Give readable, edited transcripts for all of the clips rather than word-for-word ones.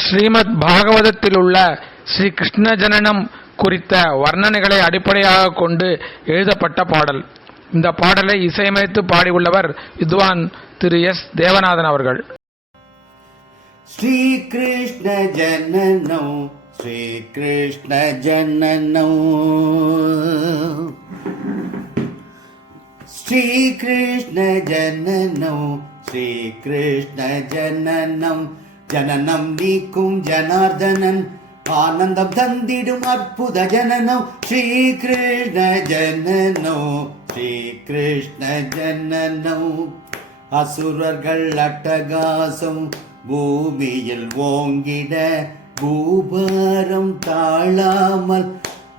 ஸ்ரீமத் பாகவதத்தில் உள்ள ஸ்ரீ கிருஷ்ண ஜனனம் குறித்த வர்ணனைகளை அடிப்படையாக கொண்டு எழுதப்பட்ட பாடல். இந்த பாடலை இசையமைத்து பாடியுள்ளவர் வித்வான் திரு எஸ் தேவநாதன் அவர்கள். ஸ்ரீ கிருஷ்ண ஜனனம் ஸ்ரீ கிருஷ்ண ஜனனம் ஸ்ரீ கிருஷ்ண ஜனனம் ஸ்ரீ கிருஷ்ண ஜனனம் ஜனனம் நீக்கும் ஜனார்தனன் ஆனந்தம் தந்திடும் அற்புத ஜனனம் ஸ்ரீ கிருஷ்ண ஜனனம் ஸ்ரீ கிருஷ்ண ஜனனம் அசுரர்கள் அட்டகாசம் பூமியில் ஓங்கிட பூபாரம் தாழாமல்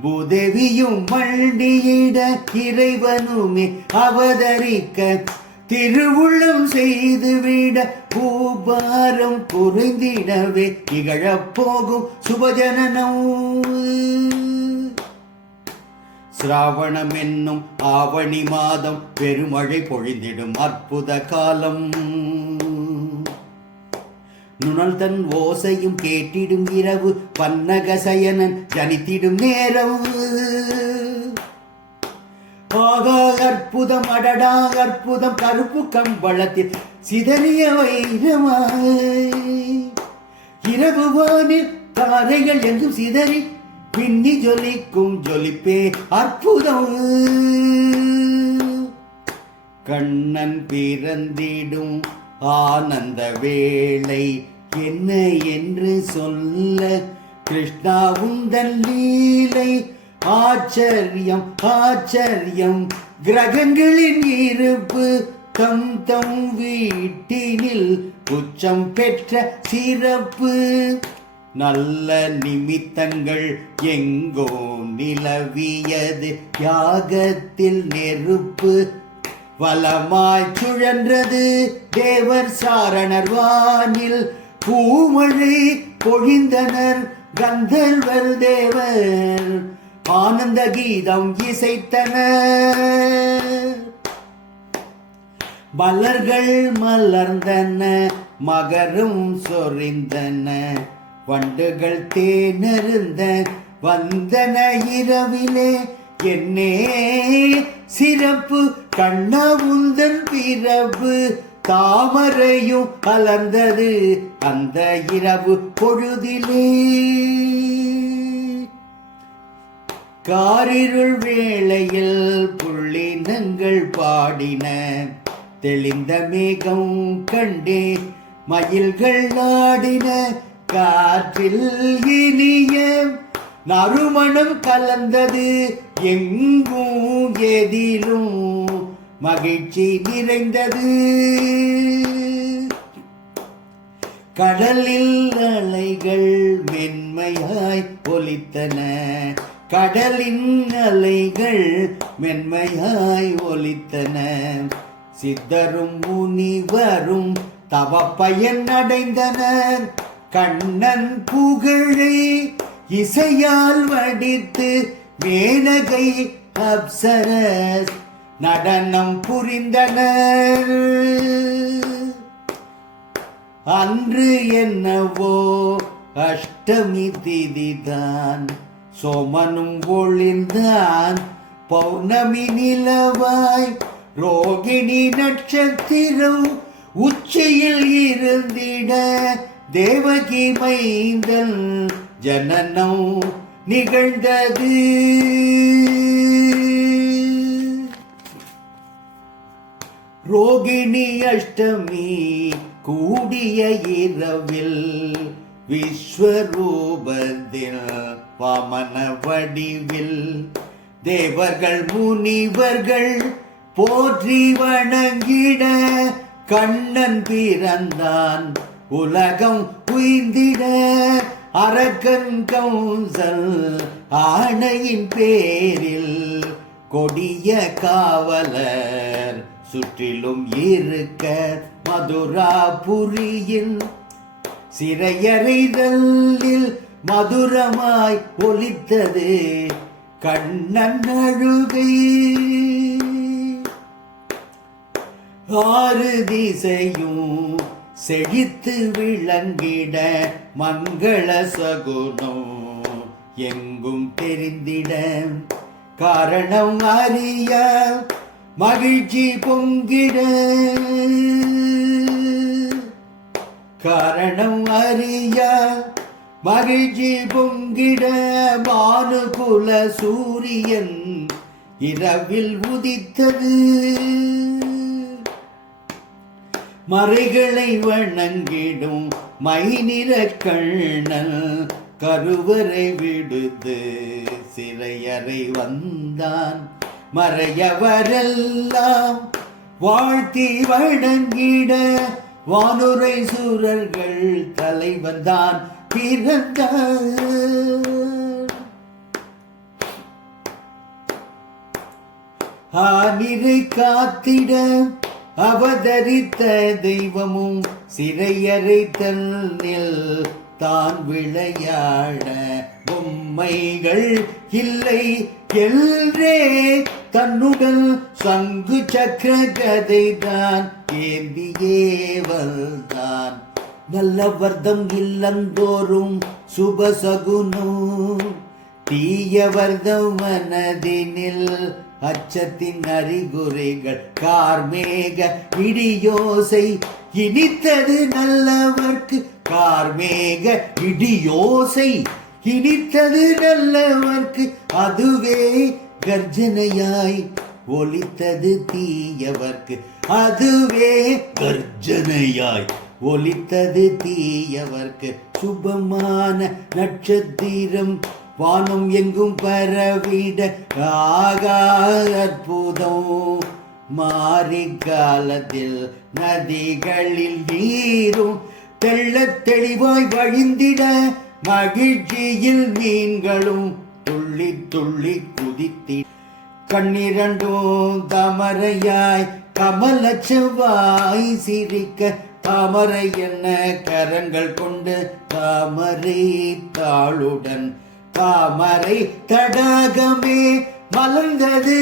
பூதேவியும் மண்டியிட இறைவனுமே அவதரிக்க திருவுள்ளம் செய்துவிட பூபாரம் குறைந்திடவே நிகழப்போகும் சுபஜனனம். சிராவணம் என்னும் ஆவணி மாதம் பெருமழை பொழிந்திடும் அற்புத காலம். நுணல் தன் ஓசையும் கேட்டிடும் இரவு பன்னக சயனன் ஜனித்திடும் நேரம். ஆகா அற்புதம் அடடா அற்புதம் கருப்பு கம்பளத்தில் சிதறிய வைரமாய் இரவு வானில் தாரைகள் எங்கும் சிதறி பின்னி ஜொலிக்கும் ஜொலிப்பே அற்புதம். கண்ணன் பிறந்திடும் ஆனந்த வேளை என்ன என்று சொல்ல கிருஷ்ணா உந்தன் லீலை ஆச்சரியம் ஆச்சரியம். கிரகங்களின் இருப்பு தம் தம் வீட்டினில் உச்சம் பெற்ற சிறப்பு. நல்ல நிமித்தங்கள் எங்கோ நிலவியது யாகத்தில் நெருப்பு வலமாய் சுழன்றது தேவர் சாரணர் வானில் பூமழை பொழிந்தனர் கந்தர்வர் தேவர் ஆனந்த கீதம் இசைத்தனர். மலர்கள் மலர்ந்தன மகரும் சொரிந்தன வண்டுகள் தேனருந்த வந்தன இரவிலே என்னே சிறப்பு கண்ணா உந்தன் பிறப்பு தாமரையும் கலர்ந்தது அந்த இரவு பொழுதிலே. காரிருள் வேளையில் புள்ளினங்கள் பாடின தெளிந்த மேகம் கண்டே மயில்கள் நாடின காற்றில் இனிய நறுமணம் கலந்தது எங்கும் எதிலும் மகிழ்ச்சி நிறைந்தது. கடலில் அலைகள் மென்மையாய் ஒலித்தன கடலின் அலைகள் மென்மையாய் ஒலித்தன. சித்தரும் முனிவரும் தவ பயன் அடைந்தனர் கண்ணன் புகழை இசையால் வடித்து மேனகை அப்சரஸ் நடனம் புரிந்தனர். அன்று என்னவோ அஷ்டமி திதிதான் சோமனும் ஒளிர்ந்தான் பௌர்ணமி நிலவாய் ரோகிணி நட்சத்திரம் உச்சியில் இருந்திட தேவகி மைந்தன் ஜனனம் நிகழ்ந்தது. ரோகிணி அஷ்டமி கூடிய இரவில் விஸ்வரூபத்தில் வாமன வடிவில் தேவர்கள் முனிவர்கள் போற்றி வணங்கிட கண்ணன் பிறந்தான் உலகம் உய்ந்திட. அரக்கன் கௌசல் ஆணையின் பேரில் கொடிய காவலர் சுற்றிலும் இருக்க மதுராபுரியில் சிறையறைதலில் மதுரமாய் ஒலித்தது கண்ணன் அழுகை. ஆறு திசையும் செழித்து விளங்கிட மங்கள சகுனம் எங்கும் தெரிந்திட காரணம் அறிய மகிழ்ச்சி பொங்கிட காரணம் அறிய மகிழ்ச்சி பொங்கிட பானுகுல சூரியன் இரவில் உதித்தது மறைகளை வணங்கிடும் மைநிற கண்ணன் கருவறை விடுத்து சிறையறை வந்தான் மறையவரெல்லாம் வாழ்த்தி வணங்கிட வானுரை சூரர்கள் தலைவன்தான் பிறந்தான் ஆனிரை காத்திட அவதரித்த தெய்வமும் சிறையறை தன்னில் தான் விளையாட பொம்மைகள் இல்லை என்றே தன்னுடன் சங்கு சக்கர கதைதான் ஏந்தியே வந்தான் நல்லவர்தம் இல்லந்தோறும் சுபசகுனம் தீயவர்தம் மனதினில் அச்சத்தின் அறிகுறிகள் கார்மேக இடியோசை இனித்தது நல்லவர்க்கு கார்மேக இடியோசை இனித்தது நல்லவர்க்கு அதுவே கர்ஜனையாய் ஒலித்தது தீயவர்க்கு அதுவே கர்ஜனையாய் ஒலித்தது தீயவர்க்கு சுபமான நட்சத்திரம் வானம் எங்கும் பரவிட ஆகா அற்புதம் மாறி காலத்தில் நதிகளில் நீரும் தெள்ளத் தெளிவாய் வழிந்திட மகிழ்ச்சியில் மீன்களும் துள்ளி துள்ளி குதித்தி கண்ணிரண்டும் தாமரையாய் கமல செவ்வாய் சிரிக்க தாமரை என்ன கரங்கள் கொண்டு தாமரை தாளுடன் தாமரை தடாகமே மலர்ந்தது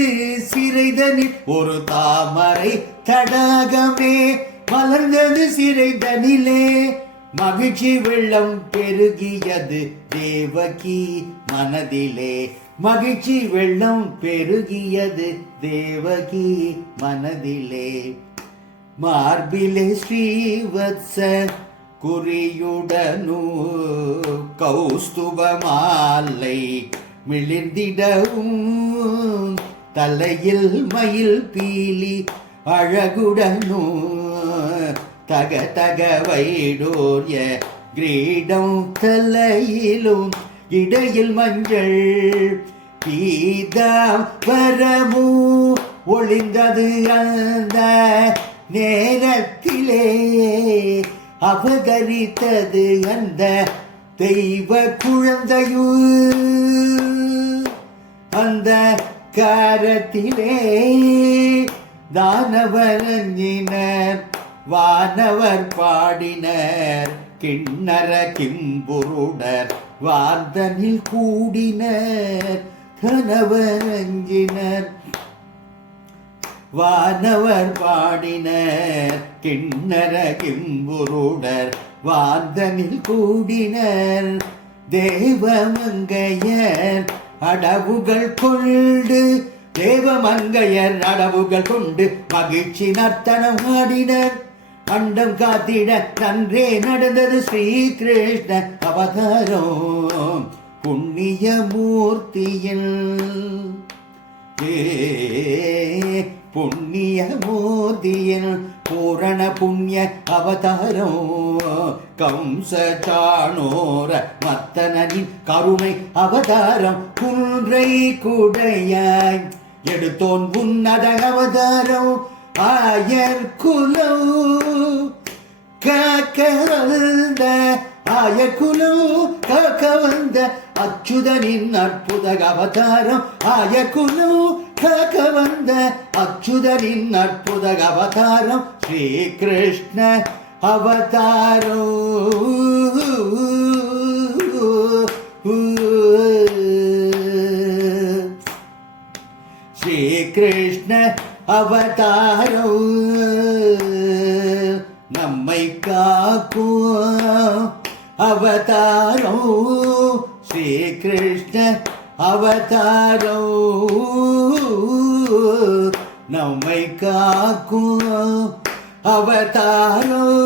சிறைதனில் ஒரு தாமரை தடாகமே மலர்ந்தது சிறைதனிலே மகிழ்ச்சி வெள்ளம் பெருகியது தேவகி மனதிலே மகிழ்ச்சி வெள்ளம் பெருகியது தேவகி மனதிலே மார்பிலே ஸ்ரீவத்ச குறியுடனு கௌஸ்துப மாலை மிளிர்ந்திடவும் தலையில் மயில் பீலி அழகுடனு தக தக வைடோரிய கிரீடம் தலையிலும் இடையில் மஞ்சள் பீதாம்பரமு ஒளிந்தது அந்த நேரத்திலே அபகரித்தது அந்த தெய்வ குழந்தையு அந்த காரத்திலே தானவர் அஞ்சினர் வானவர் பாடினர் கிண்ணற கிம்புருடர் வார்தனில் கூடினர் கணவர் அஞ்சினர் வானவர் பாடினர் கிண்ணற கிம்புருடர் வார்தனில் கூடினர் தேவமங்கையர் அடவுகள் கொண்டு தேவமங்கையர் அடவுகள் கொண்டு மகிழ்ச்சி நர்த்தனம் ஆடினர் அண்டம் காத்திட நன்றே நடந்தது ஸ்ரீகிருஷ்ண அவதாரம் புண்ணிய மூர்த்தியில் புண்ணிய மூர்த்தியில் பூரண புண்ணிய அவதாரம் கம்ச சாணோர மத்தனின் கருணை அவதாரம் குன்றை குடையாய் எடுத்தோன் உன்னத அவதாரம் ஆயர் குலம் காக்க வந்த ஆயர் குலம் காக்க வந்த அச்சுதனின் அற்புத அவதாரம் ஆயர் குலம் காக்க வந்த அச்சுதனின் அற்புத அவதாரம் ஸ்ரீகிருஷ்ண அவதாரம் ஸ்ரீகிருஷ்ண அவதாரம் நம்மை கா அவதாரம் ஸ்ரீகிருஷ்ண அவதாரம் நம்மை காக்கும் அவதாரம்